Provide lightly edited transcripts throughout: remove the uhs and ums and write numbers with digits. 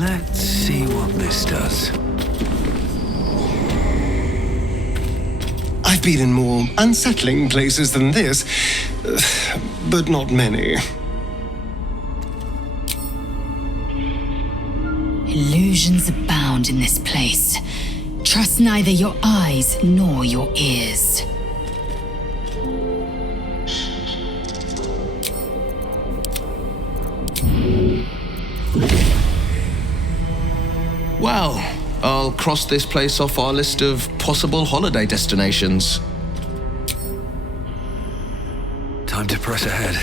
Let's see what this does. I've been in more unsettling places than this, but not many. Illusions abound in this place. Trust neither your eyes nor your ears. Well, I'll cross this place off our list of possible holiday destinations. Time to press ahead.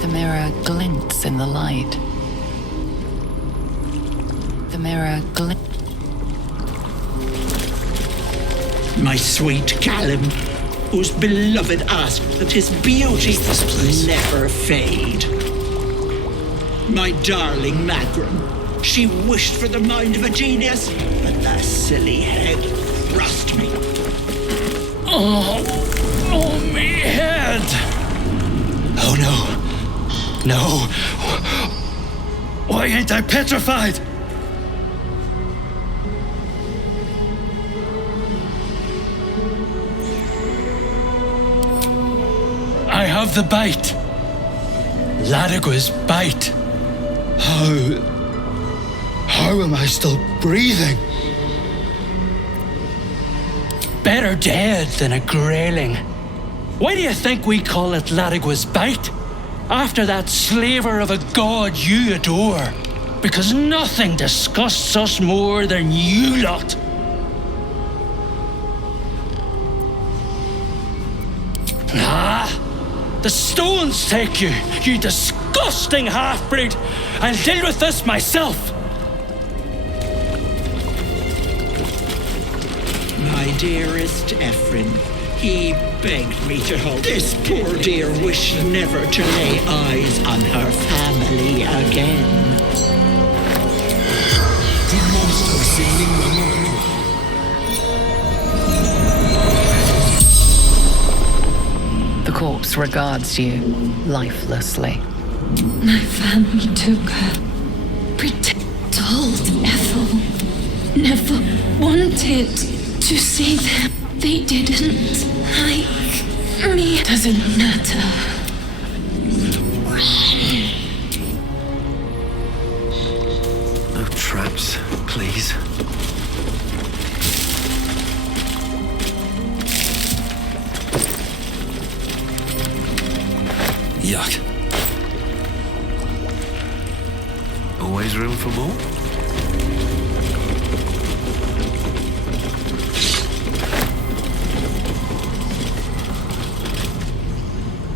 The mirror glints in the light. The mirror glints. My sweet Callum, whose beloved asked that his beauty never fade. My darling Magrum, she wished for the mind of a genius, but that silly head thrust me. Oh, me head! Oh no, no. Why ain't I petrified? I have the bite. Ladiga's bite. How am I still breathing? Better dead than a grayling. Why do you think we call it Ladiga's bite? After that slaver of a god you adore. Because nothing disgusts us more than you lot. The stones take you, you disgusting half-breed! I'll deal with this myself! My dearest Ephraim, he begged me to hold. This poor dear wished never to lay eyes on her family again. The corpse regards you lifelessly. My family took her. Told Ethel. Never wanted to see them. They didn't like me. Doesn't matter. No traps, please. Yuck. Always room for more?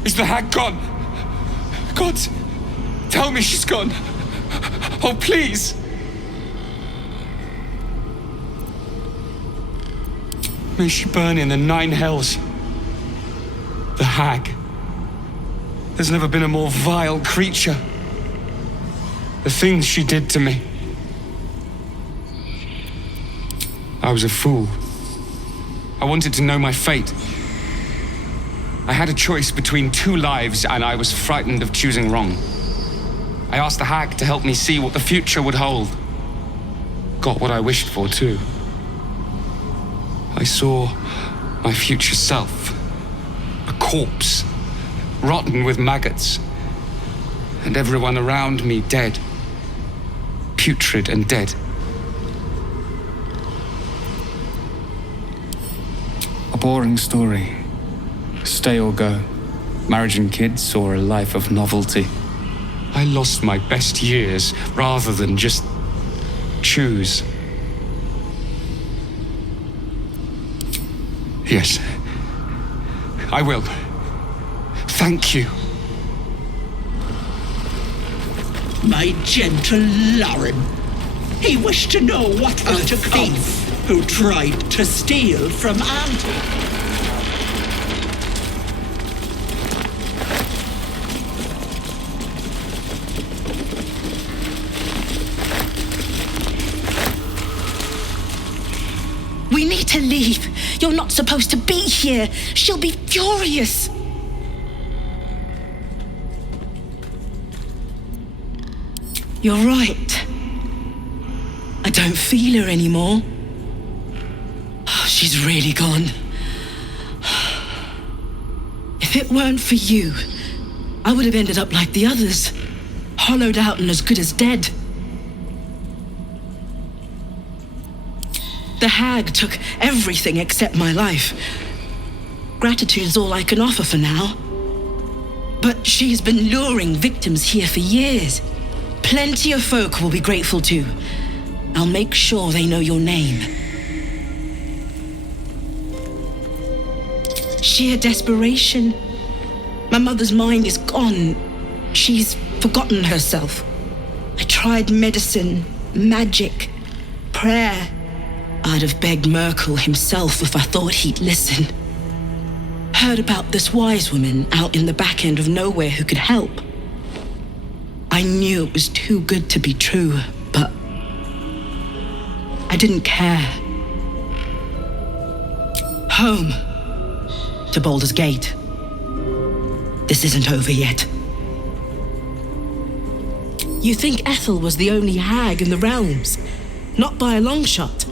Is the hag gone? God, tell me she's gone. Oh, please. May she burn in the 9 hells. The hag. There's never been a more vile creature. The things she did to me. I was a fool. I wanted to know my fate. I had a choice between 2 lives, and I was frightened of choosing wrong. I asked the hag to help me see what the future would hold. Got what I wished for, too. I saw my future self. A corpse, rotten with maggots. And everyone around me dead. Putrid and dead. A boring story. Stay or go. Marriage and kids, or a life of novelty. I lost my best years rather than just choose. Yes, I will. Thank you. My gentle Lauren. He wished to know what was to come. Thief who tried to steal from Auntie. We need to leave. You're not supposed to be here. She'll be furious. You're right. I don't feel her anymore. She's really gone. If it weren't for you, I would have ended up like the others, hollowed out and as good as dead. The hag took everything except my life. Gratitude's all I can offer for now. But she's been luring victims here for years. Plenty of folk will be grateful too. I'll make sure they know your name. Sheer desperation. My mother's mind is gone. She's forgotten herself. I tried medicine, magic, prayer. I'd have begged Merkel himself if I thought he'd listen. Heard about this wise woman out in the back end of nowhere who could help. I knew it was too good to be true, but I didn't care. Home. To Baldur's Gate. This isn't over yet. You think Ethel was the only hag in the realms? Not by a long shot.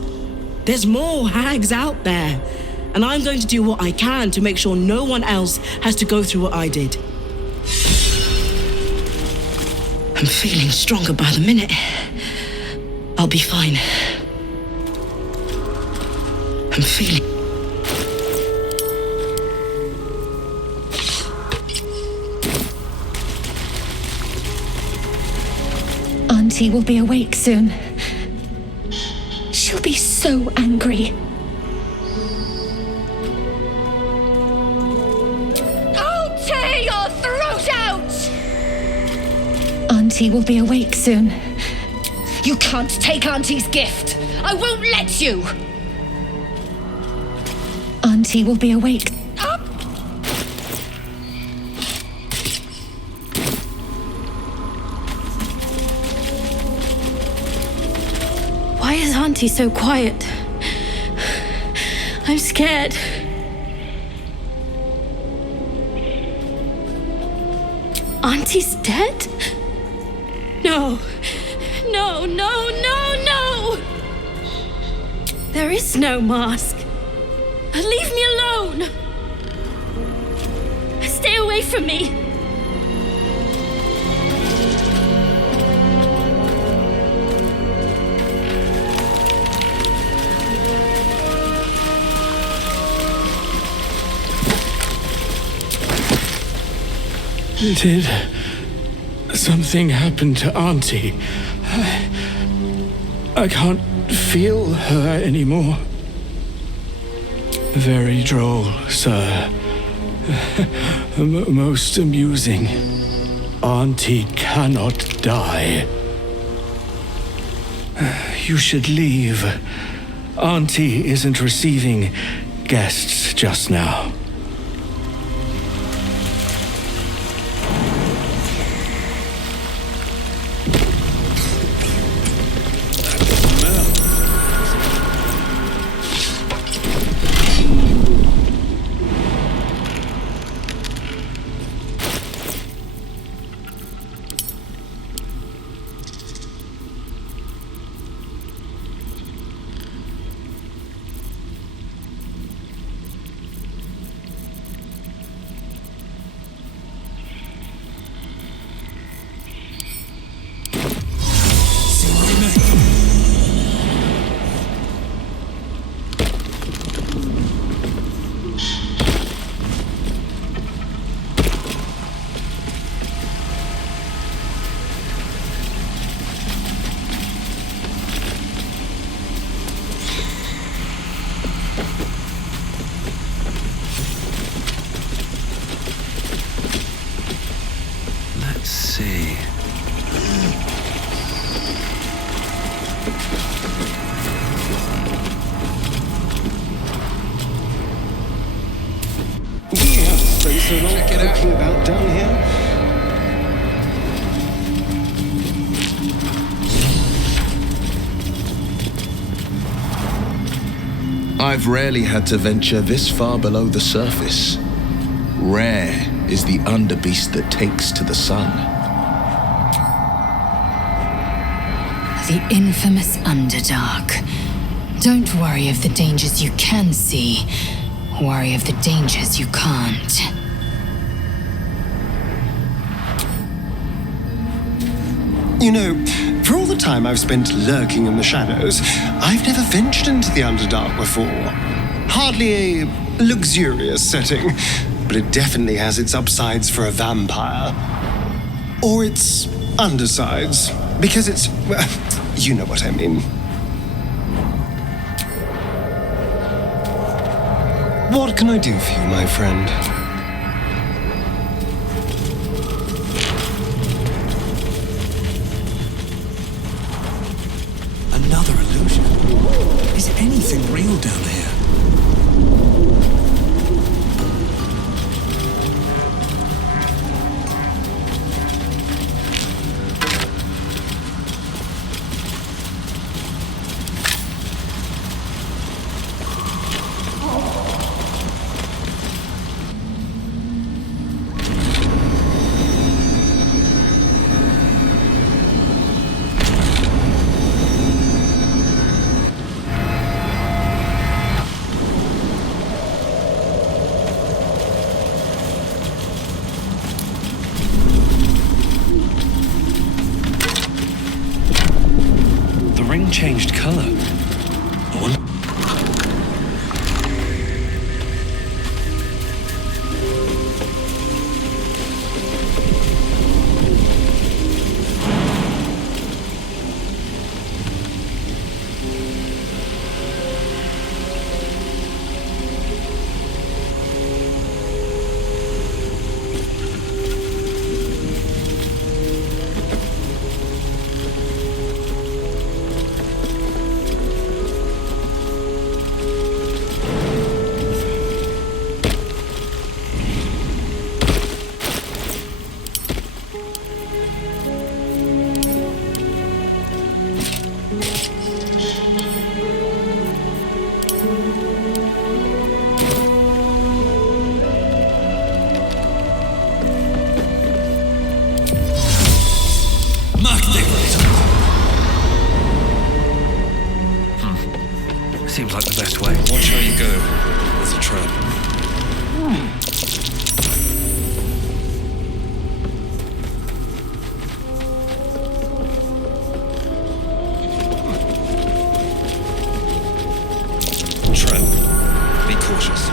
There's more hags out there, and I'm going to do what I can to make sure no one else has to go through what I did. I'm feeling stronger by the minute. I'll be fine. I'm feeling... Auntie will be awake soon. She'll be so angry. I'll tear your throat out! Auntie will be awake soon. You can't take Auntie's gift. I won't let you. Auntie will be awake. Why is Auntie so quiet? I'm scared. Auntie's dead? No. No, no, no, no! There is no mask. Leave me alone! Stay away from me! Did something happen to Auntie? I can't feel her anymore. Very droll, sir. Most amusing. Auntie cannot die. You should leave. Auntie isn't receiving guests just now. I've rarely had to venture this far below the surface. Rare is the underbeast that takes to the sun. The infamous Underdark. Don't worry of the dangers you can see. Worry of the dangers you can't. You know, for all the time I've spent lurking in the shadows, I've never ventured into the Underdark before. Hardly a luxurious setting, but it definitely has its upsides for a vampire. Or its undersides, because it's... well, you know what I mean. What can I do for you, my friend? Another illusion? Is anything real down here? Changed color. I wonder... Seems like the best way. Watch how you go. It's a trap. Trap. Be cautious.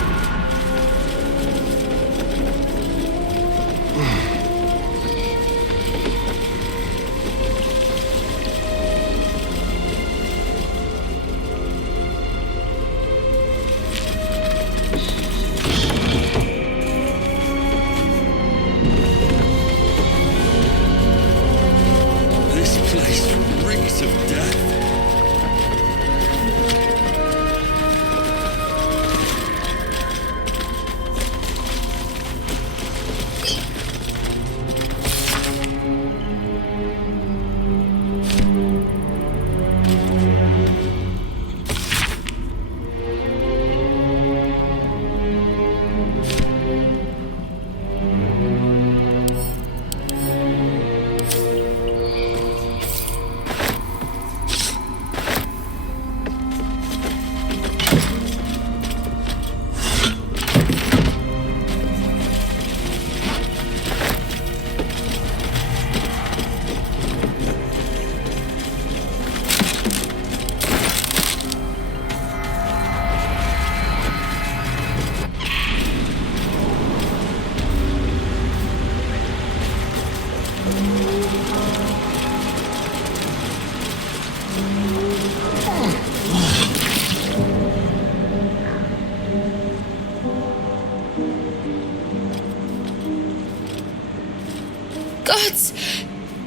Gods!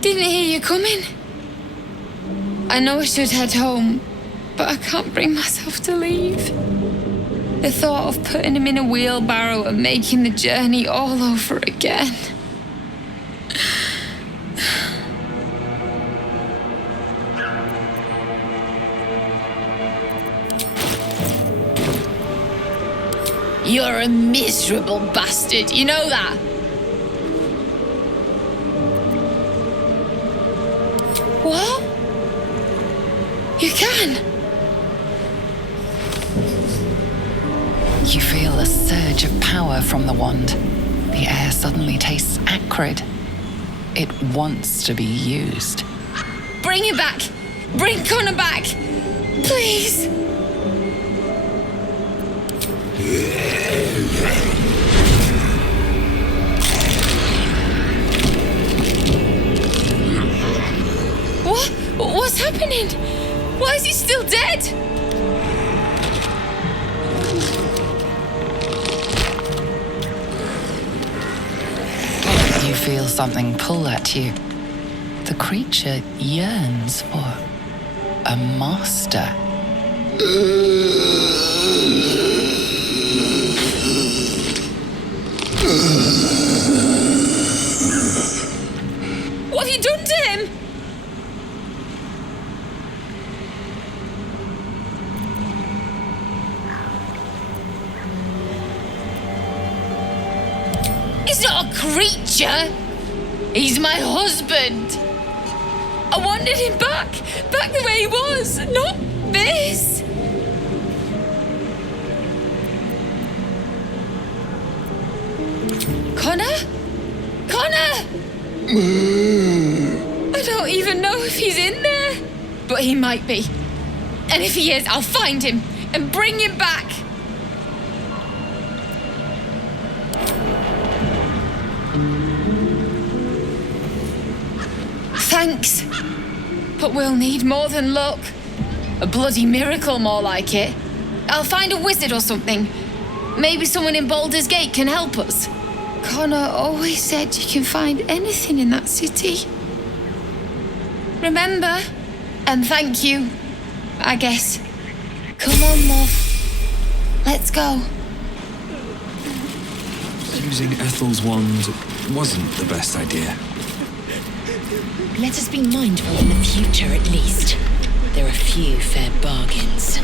Didn't hear you coming. I know I should head home, but I can't bring myself to leave. The thought of putting him in a wheelbarrow and making the journey all over again. You're a miserable bastard, you know that? What? You can? You feel a surge of power from the wand. The air suddenly tastes acrid. It wants to be used. Bring him back! Bring Connor back! Please! What? What's happening? Why is he still dead? You feel something pull at you. The creature yearns for a master. What have you done to him? He's not a creature. He's my husband. I wanted him back the way he was, not this. Connor? I don't even know if he's in there, but he might be. And if he is, I'll find him and bring him back. Thanks. But we'll need more than luck. A bloody miracle, more like it. I'll find a wizard or something. Maybe someone in Baldur's Gate can help us. Connor always said you can find anything in that city. Remember? And thank you, I guess. Come on, love. Let's go. Using Ethel's wand wasn't the best idea. Let us be mindful in the future, at least. There are few fair bargains.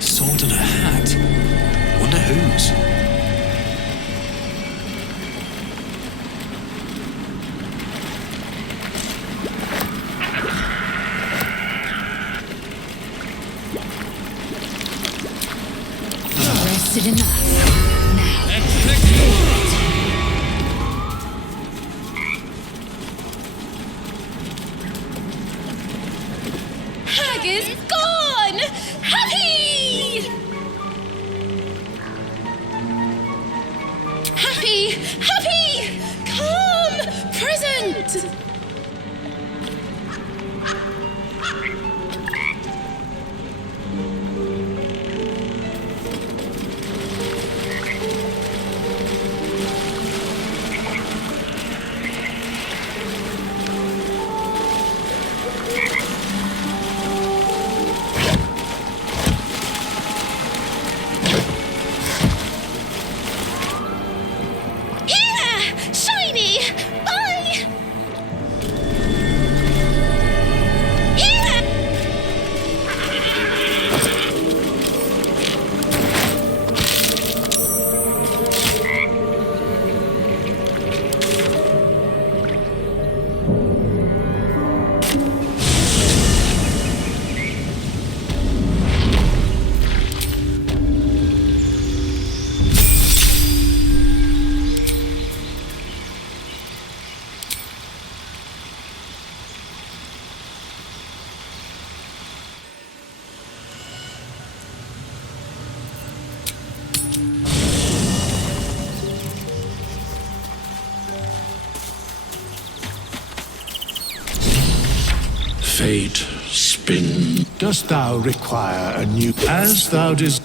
Sword and a hat. Wonder whose? Rested enough. Now. Haggis gone! Happy! Happy! Come! Present! Fate spin. Dost thou require a new... As thou desires.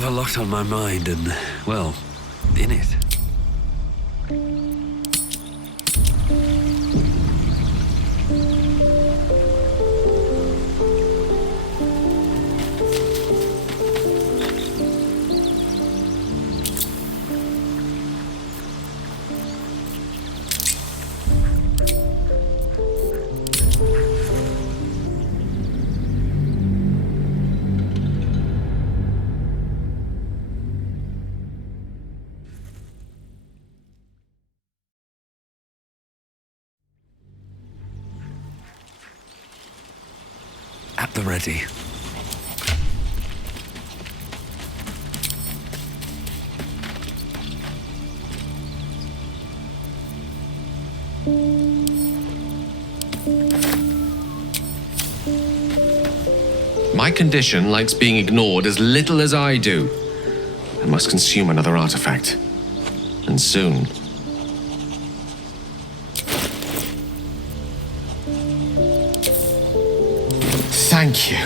A lot on my mind and, well, in it. At the ready. My condition likes being ignored as little as I do. I must consume another artifact. And soon. Thank you.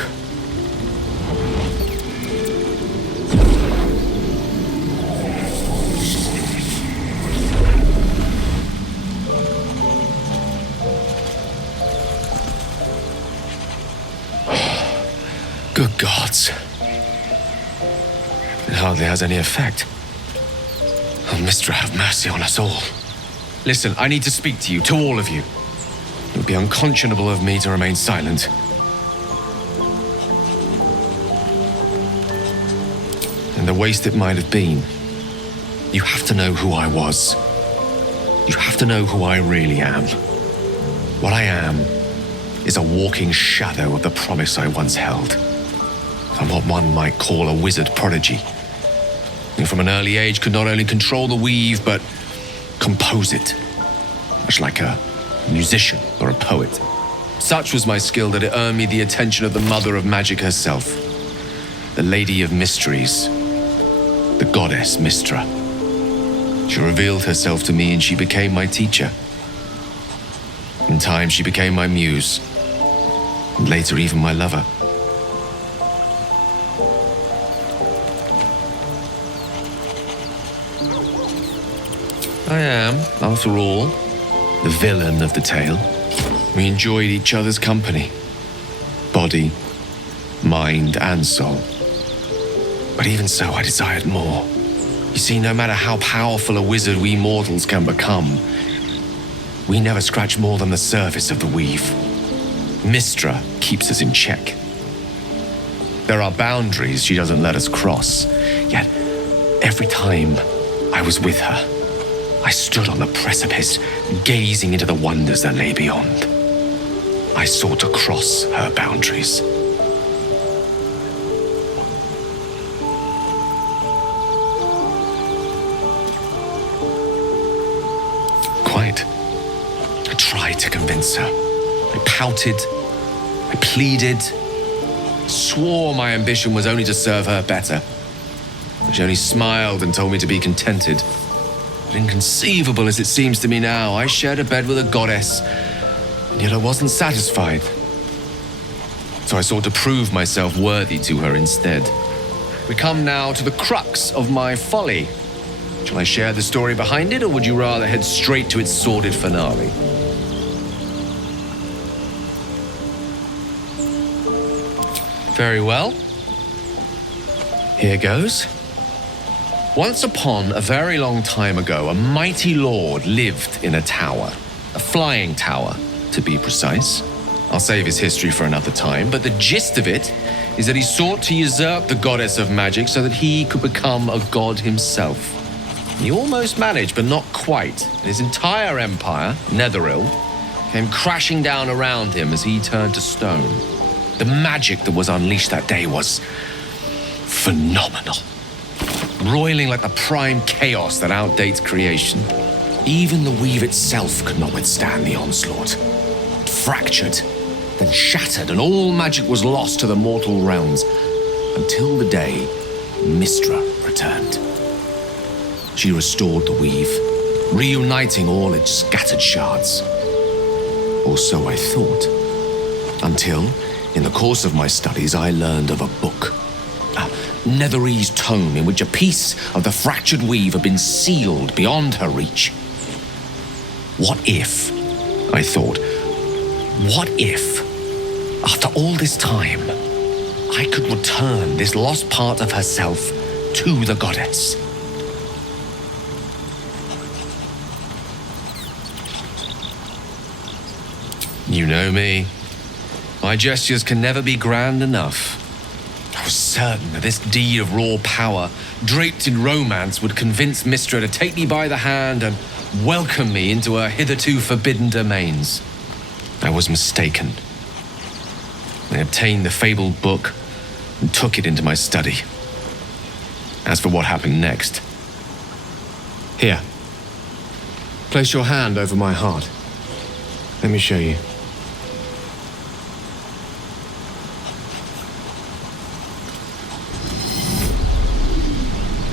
Good gods. It hardly has any effect. Oh, Mistra, have mercy on us all. Listen, I need to speak to you, to all of you. It would be unconscionable of me to remain silent. And the waste it might have been. You have to know who I was. You have to know who I really am. What I am is a walking shadow of the promise I once held. I'm what one might call a wizard prodigy. And from an early age could not only control the weave, but compose it, much like a musician or a poet. Such was my skill that it earned me the attention of the mother of magic herself, the Lady of Mysteries, the goddess Mystra. She revealed herself to me and she became my teacher. In time, she became my muse, and later even my lover. I am, after all, the villain of the tale. We enjoyed each other's company, body, mind, and soul. But even so, I desired more. You see, no matter how powerful a wizard we mortals can become, we never scratch more than the surface of the weave. Mystra keeps us in check. There are boundaries she doesn't let us cross, yet every time I was with her, I stood on the precipice, gazing into the wonders that lay beyond. I sought to cross her boundaries. Quite. I tried to convince her. I pouted. I pleaded. Swore my ambition was only to serve her better. She only smiled and told me to be contented. But inconceivable as it seems to me now, I shared a bed with a goddess, and yet I wasn't satisfied. So I sought to prove myself worthy to her instead. We come now to the crux of my folly. Shall I share the story behind it, or would you rather head straight to its sordid finale? Very well. Here goes. Once upon a very long time ago, a mighty lord lived in a tower. A flying tower, to be precise. I'll save his history for another time, but the gist of it is that he sought to usurp the goddess of magic so that he could become a god himself. He almost managed, but not quite. And his entire empire, Netheril, came crashing down around him as he turned to stone. The magic that was unleashed that day was phenomenal. Roiling like the prime chaos that outdates creation. Even the weave itself could not withstand the onslaught. It fractured, then shattered, and all magic was lost to the mortal realms, until the day Mystra returned. She restored the weave, reuniting all its scattered shards. Or so I thought. Until, in the course of my studies, I learned of a book. Netherese tome in which a piece of the fractured weave had been sealed beyond her reach. What if, I thought, what if, after all this time, I could return this lost part of herself to the goddess? You know me. My gestures can never be grand enough. I was certain that this deed of raw power, draped in romance, would convince Mystra to take me by the hand and welcome me into her hitherto forbidden domains. I was mistaken. I obtained the fabled book and took it into my study. As for what happened next... Here. Place your hand over my heart. Let me show you.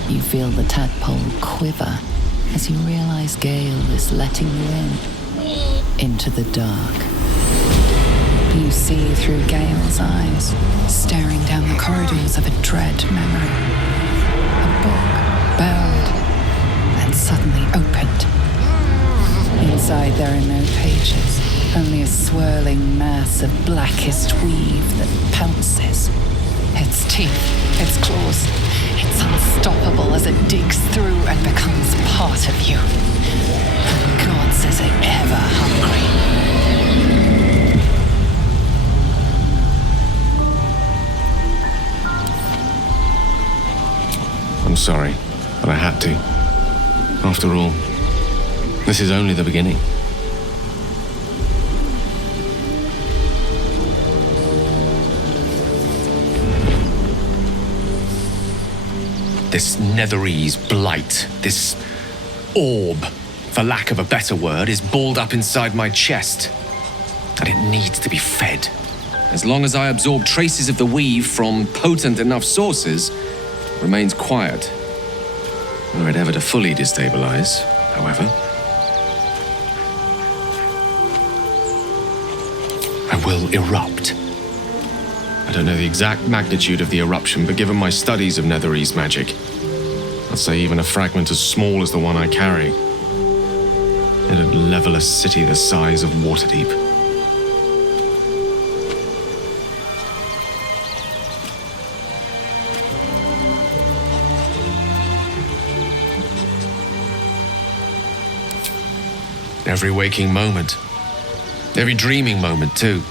You feel the tadpole quiver as you realize Gale is letting you into the dark. You see through Gale's eyes, staring down the corridors of a dread memory. A book bound and suddenly opened. Inside there are no pages, only a swirling mass of blackest weave that pounces. Its teeth, its claws, it's unstoppable as it digs through and becomes part of you. Gods, is it ever hungry? I'm sorry, but I had to. After all, this is only the beginning. This Netherese blight, this orb, for lack of a better word, is balled up inside my chest. And it needs to be fed. As long as I absorb traces of the weave from potent enough sources, it remains quiet. Were it ever to fully destabilize, however, I will erupt. I don't know the exact magnitude of the eruption, but given my studies of Netherese magic, I'd say even a fragment as small as the one I carry, it'd level a city the size of Waterdeep. Every waking moment. Every dreaming moment, too.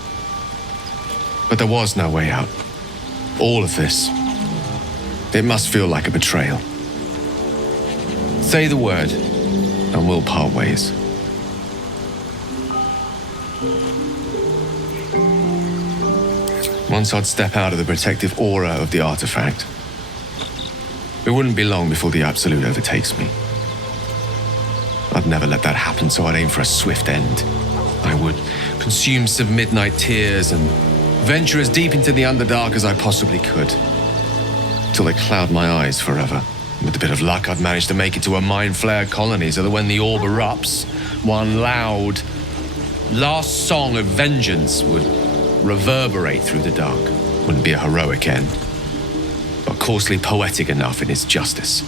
But there was no way out. All of this. It must feel like a betrayal. Say the word, and we'll part ways. Once I'd step out of the protective aura of the artifact, it wouldn't be long before the Absolute overtakes me. I'd never let that happen, so I'd aim for a swift end. I would consume some midnight tears and venture as deep into the Underdark as I possibly could, till they cloud my eyes forever. With a bit of luck, I'd manage to make it to a mind flare colony so that when the orb erupts, one loud, last song of vengeance would reverberate through the dark. Wouldn't be a heroic end, but coarsely poetic enough in its justice.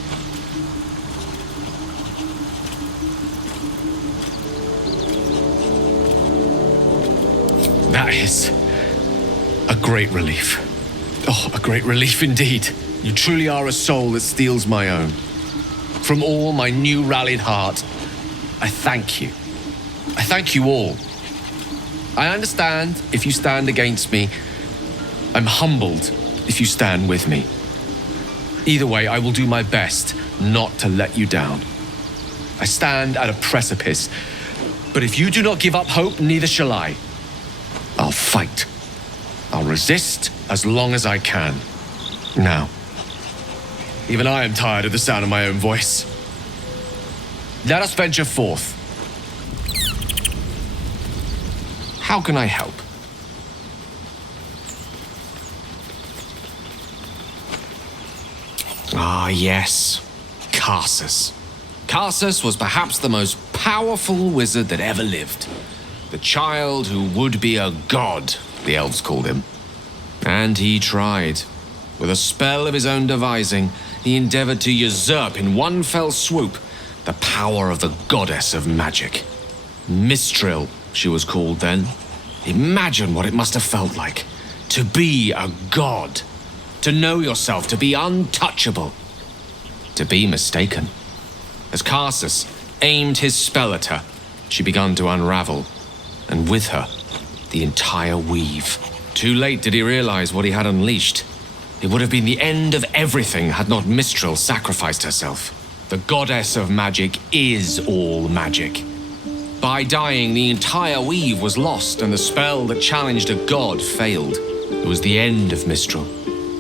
That is a great relief. Oh, a great relief indeed. You truly are a soul that steals my own. From all my new rallied heart, I thank you. I thank you all. I understand if you stand against me. I'm humbled if you stand with me. Either way, I will do my best not to let you down. I stand at a precipice, but if you do not give up hope, neither shall I. I'll fight. I'll resist as long as I can. Now, even I am tired of the sound of my own voice. Let us venture forth. How can I help? Ah, yes. Karsus. Karsus was perhaps the most powerful wizard that ever lived. The child who would be a god, the elves called him. And he tried. With a spell of his own devising, he endeavored to usurp in one fell swoop the power of the goddess of magic. Mistral, she was called then. Imagine what it must have felt like to be a god, to know yourself, to be untouchable, to be mistaken. As Karsus aimed his spell at her, she began to unravel, and with her, the entire weave. Too late did he realize what he had unleashed. It would have been the end of everything had not Mistral sacrificed herself. The goddess of magic is all magic. By dying, the entire weave was lost, and the spell that challenged a god failed. It was the end of Mistral,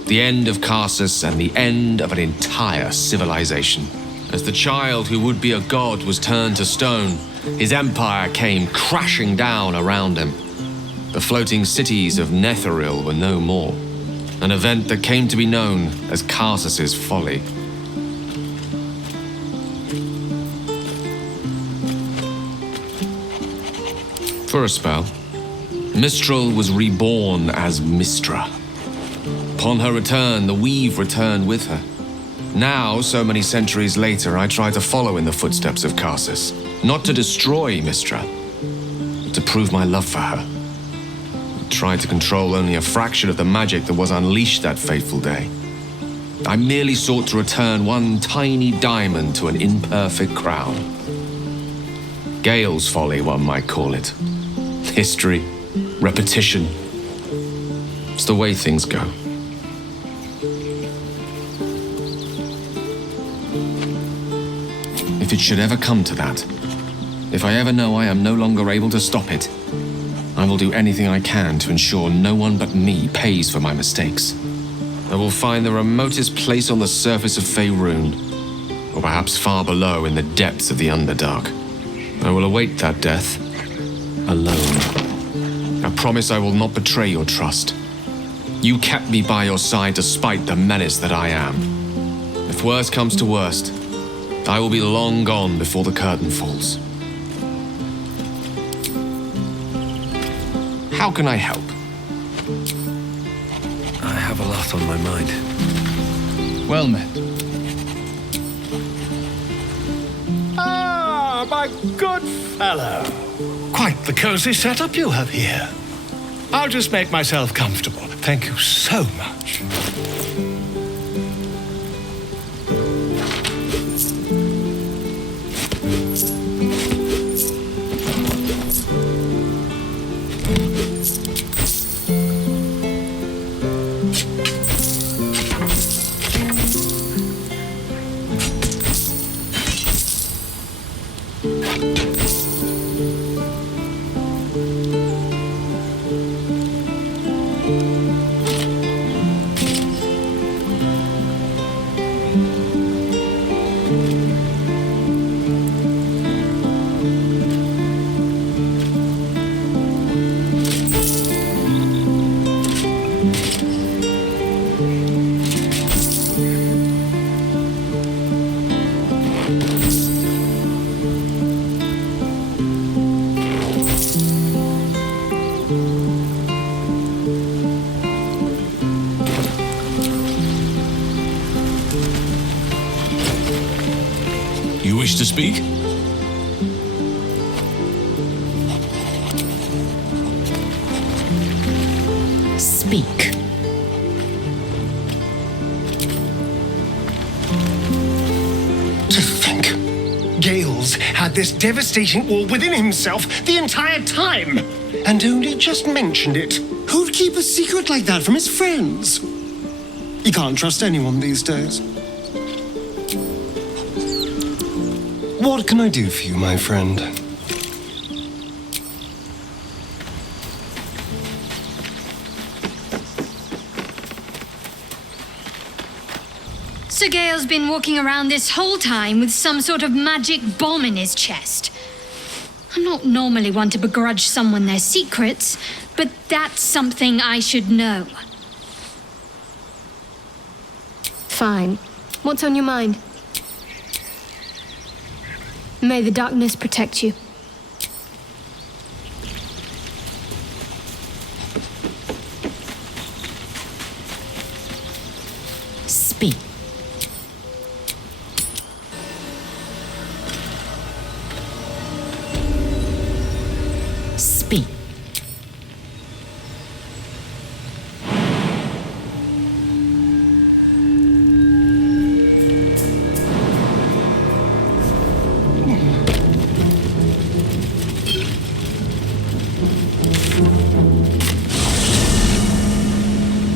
the end of Karsus, and the end of an entire civilization. As the child who would be a god was turned to stone, his empire came crashing down around him. The floating cities of Netheril were no more, an event that came to be known as Karsus's folly. For a spell, Mistral was reborn as Mistra. Upon her return, the weave returned with her. Now, so many centuries later, I try to follow in the footsteps of Karsus, not to destroy Mistra, but to prove my love for her. I tried to control only a fraction of the magic that was unleashed that fateful day. I merely sought to return one tiny diamond to an imperfect crown. Gale's folly, one might call it. History, repetition. It's the way things go. If it should ever come to that, if I ever know I am no longer able to stop it, I will do anything I can to ensure no one but me pays for my mistakes. I will find the remotest place on the surface of Faerun, or perhaps far below in the depths of the Underdark. I will await that death, alone. I promise I will not betray your trust. You kept me by your side despite the menace that I am. If worst comes to worst, I will be long gone before the curtain falls. How can I help? I have a lot on my mind. Well met. Ah, my good fellow. Quite the cozy setup you have here. I'll just make myself comfortable. Thank you so much. You wish to speak? Speak. To think, Gales had this devastating war within himself the entire time, and only just mentioned it. Who'd keep a secret like that from his friends? You can't trust anyone these days. What can I do for you, my friend? Sir Gale's been walking around this whole time with some sort of magic bomb in his chest. I'm not normally one to begrudge someone their secrets, but that's something I should know. Fine. What's on your mind? May the darkness protect you. Speak.